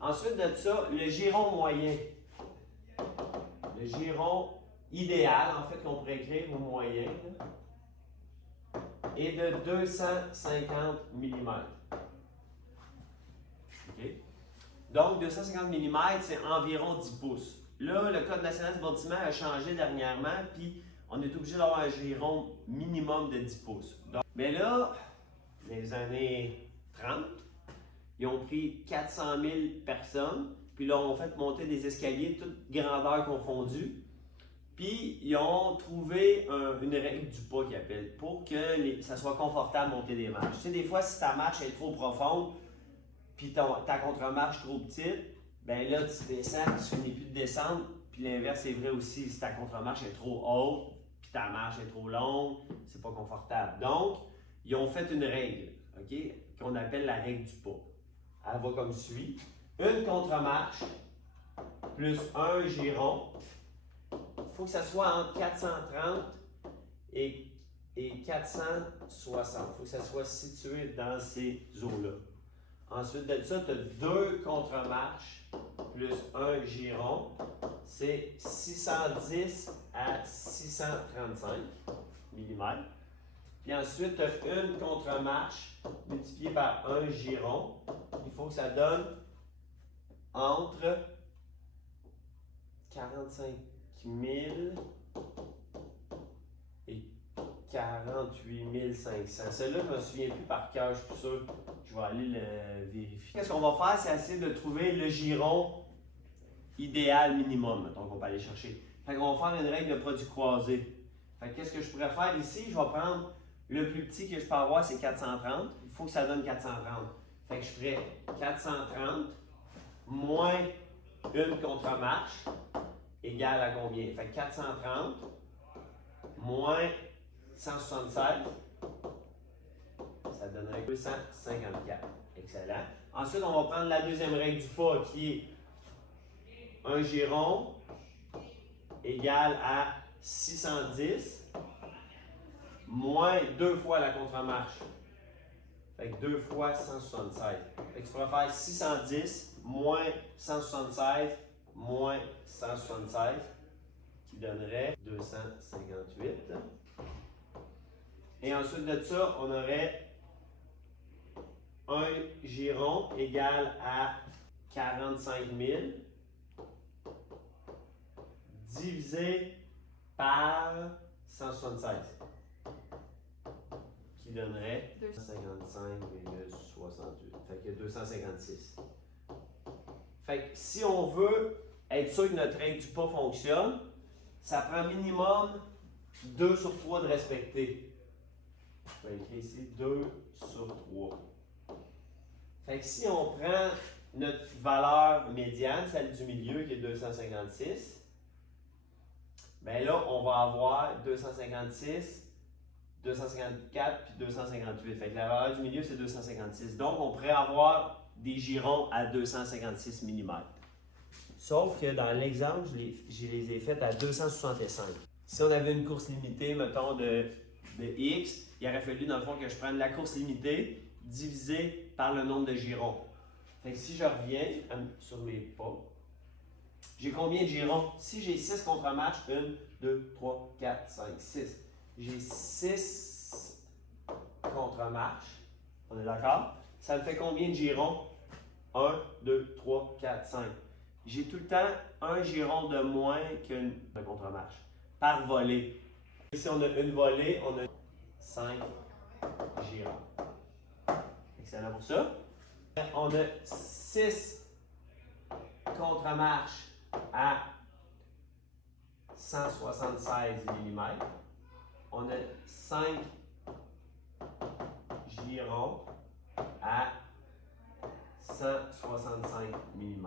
Ensuite de ça, le giron moyen. Le giron idéal, en fait, qu'on pourrait écrire au moyen, là, est de 250 mm. Okay? Donc, 250 mm, c'est environ 10 pouces. Là, le Code national du bâtiment a changé dernièrement, puis on est obligé d'avoir un giron minimum de 10 pouces. Donc, mais là, dans les années 30, ils ont pris 400 000 personnes, puis là, on fait monter des escaliers, toutes grandeurs confondues. Puis, ils ont trouvé une règle du pas qu'ils appellent pour que ça soit confortable de monter des marches. Tu sais, des fois, si ta marche est trop profonde, puis ta contre-marche trop petite, ben là, tu descends, tu finis plus de descendre. Puis l'inverse est vrai aussi, si ta contre-marche est trop haute, puis ta marche est trop longue, c'est pas confortable. Donc, ils ont fait une règle, OK, qu'on appelle la règle du pas. Elle va comme suit. Une contre-marche plus un giron. Il faut que ça soit entre 430 et 460. Il faut que ça soit situé dans ces eaux-là. Ensuite de ça, tu as deux contre-marches plus un giron. C'est 610 à 635 mm. Puis ensuite, tu as une contre-marche multipliée par un giron. Il faut que ça donne entre 45 000 et 48 500. Celle-là, je ne me souviens plus par cœur, je suis sûr. Je vais aller le vérifier. Qu'est-ce qu'on va faire, c'est essayer de trouver le giron idéal minimum, mettons qu'on peut aller chercher. Fait qu'on va faire une règle de produit croisé. Fait que qu'est-ce que je pourrais faire ici? Je vais prendre le plus petit que je peux avoir, c'est 430. Il faut que ça donne 430. Fait que je ferais 430 moins une contre-marche égale à combien? Fait que 430 moins 176, ça donnerait 254. Excellent. Ensuite, on va prendre la deuxième règle du pas qui est un giron égale à 610 moins 2 fois la contre-marche. Fait que 2 fois 176. Fait que tu pourrais faire 610 moins 176 moins 176 qui donnerait 258. Et ensuite de ça, on aurait un giron égal à 45 000 divisé par 176 qui donnerait 255,68. Fait que 256. Fait que si on veut être sûr que notre règle du pas fonctionne, ça prend minimum 2 sur 3 de respecter. Je vais écrire ici 2 sur 3. Fait que si on prend notre valeur médiane, celle du milieu qui est 256, bien là, on va avoir 256, 254 puis 258. Fait que la valeur du milieu, c'est 256. Donc, on pourrait avoir des girons à 256 mm. Sauf que dans l'exemple, je les ai faites à 265. Si on avait une course limitée, mettons, de X, il aurait fallu, dans le fond, que je prenne la course limitée divisée par le nombre de girons. Fait que si je reviens sur mes pas, j'ai combien de girons? Si j'ai 6 contre-marches, 1, 2, 3, 4, 5, 6. J'ai 6 contre-marches. On est d'accord? Ça me fait combien de girons? 1, 2, 3, 4, 5. J'ai tout le temps un giron de moins qu'une contre-marche par volée. Ici, on a une volée, on a 5 girons. Excellent pour ça. On a 6 contre-marches à 176 mm. On a 5 girons à 165 mm.